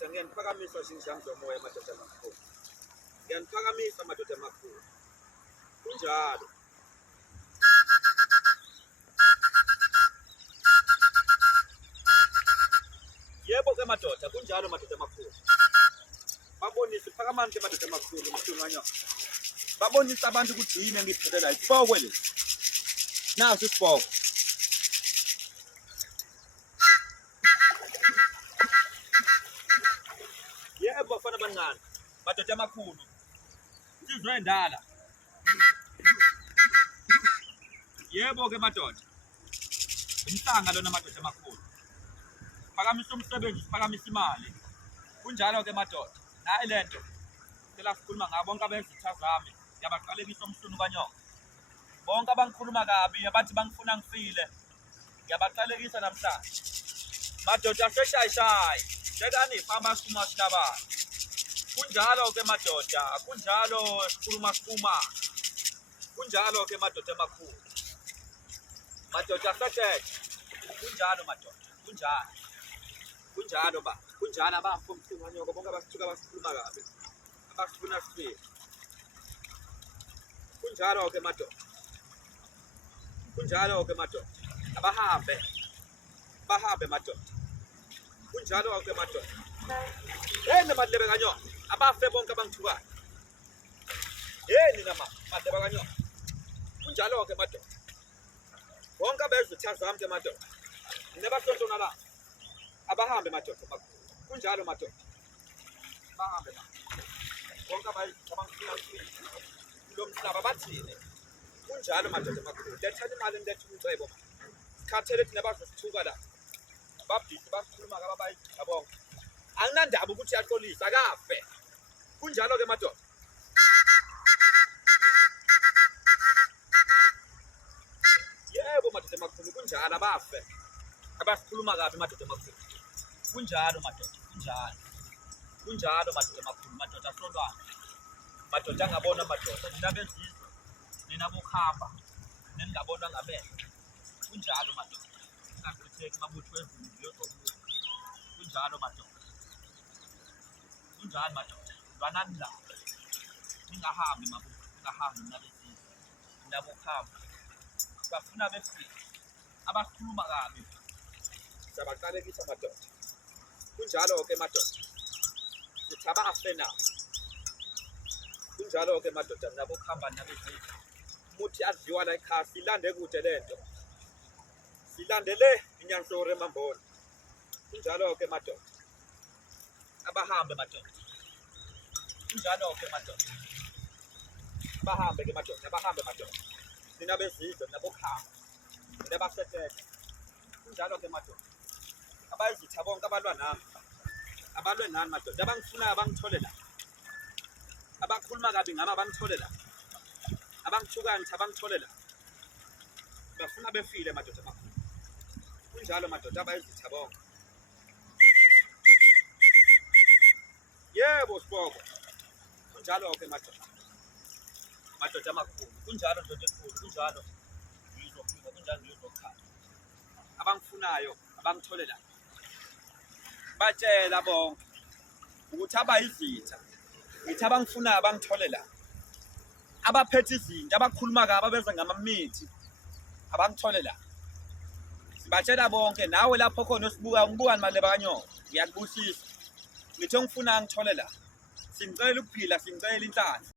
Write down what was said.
madoda ngiyaniphakamisa singishami zomoya madoda amakhulu. Ngiyaniphakamisa madoda amakhulu. Kunjalo. Yebo ke madoda, kunjalo madoda amakhulu. Babonise phakamani ke madoda amakhulu umhlunganya. Babonise abantu ukuthi yini engiphelela isipoko lesi. Naso isipoko. Yebo bafana abancane. Madoda amakhulu. Insizwa endala. Yebo ke madoda. Umhlanga lona madoda amakhulu. Phakamisa umsebenzi, phakamisa imali. Kunjalo ke madoda. Nayi lento. Phela sikhuluma ngabo bonke abezitha zami. Ngiyabaqalekisa umhlunu kanyoko. Bonke abangikhuluma kabi abathi bangifuna ngifile. Ngiyabaqalekisa namhlanje. Madoda aseshayishayi. Sekani phamba sikhuluma sinaba. Kunjalo ke madoda, kunjalo sikhuluma. Kunjalo ke madoda amakhulu. Madoda aseshayishayi. Kunjalo madoda. Kunjalo. Kunjalo ba. Kunjalo abafo umhlunganyoko bonke abasuka basikhuluma kabi. Abafuna sifile. Kunjalo ke madoda. Kunjalo ke madoda. Abahambe. Bahambe madoda. Kunjalo ke madoda. Yena madlebe kanyo. Abafe bonke abangithukayo. Yeni nama madlebe kanyo. Kunjalo ke madoda. Bonke abezitha zami ke madoda. Nebasontona la. Abahambe madoda. Kunjalo madoda. Bahambe la. Bonke abangithukayo. Lo mhlaba bathini. Kunjalo madoda amakhulu. Lethani imali nilethe umcebo manje. Sikhathele thina bazosithuka la. Babhisi basikhuluma kababayi bonke. Anginandaba ukuthi yaqolisa akafe. Kunjalo ke madoda. Yebo madoda amakhulu kunjalo abafe. Abasikhuluma kabi madoda amakhulu. Kunjalo madoda, kunjalo. Kunjalo madoda amakhulu, madoda asolwana. Madoda angabona madoda, nina bezizwe. Nina bokhamba. Ningabona ngamehlo. Kunjalo madoda. Ngakuthenga mabutho wezulu yozobuka. Kunjalo madoda. Kunjalo madoda. Lwanani la. Ningahambi mabutho, ningahambi nabezizwe. Nabokhamba. Bafuna befike. Abakhuluma kabi. Sabaqalekisa madoda. Kunjalo ke madoda. Sithaba afena. Kunjalo ke madoda nabokhamba nabezizwe. Muthi adliwa la ekhaya silande kude lento. Silandele inyansore mambona. Kunjalo ke madoda. Abahambe madoda. Kunjalo ke madoda. Bahambe ke madoda, bahambe madoda. Nina bezizwe nabokhamba. Nina basethe. Kunjalo ke madoda. Abayizitha bonke abalwa nami. Abalwe nani madoda abangifuna abangithole la. Abakhuluma kabi ngami abangithole la. Abangithuka ngithi abangithole la. Bafuna befile madoda amakhulu. Kunjalo madoda abayizitha bonke. Yebo siboko. Kunjalo ke madoda. Madoda amakhulu. Kunjalo ndoda enkulu, kunjalo. Ngizofika kunjalo ngizokhala. Abangifunayo, abangithole la. Batshela bonke ukuthi abayizitha. Ngithi abangifunayo abangithole la. Abaphethe izinto abakhuluma kabi abeza ngamamithi. Abangithole la. Sibatshela bonke nawe lapho khona osibuka ngibukani manje bakanyoko. Ngiyakubusisa. Ngithe ngifuna ngithole la. Singicela ukuphila, singicela inhlanhla.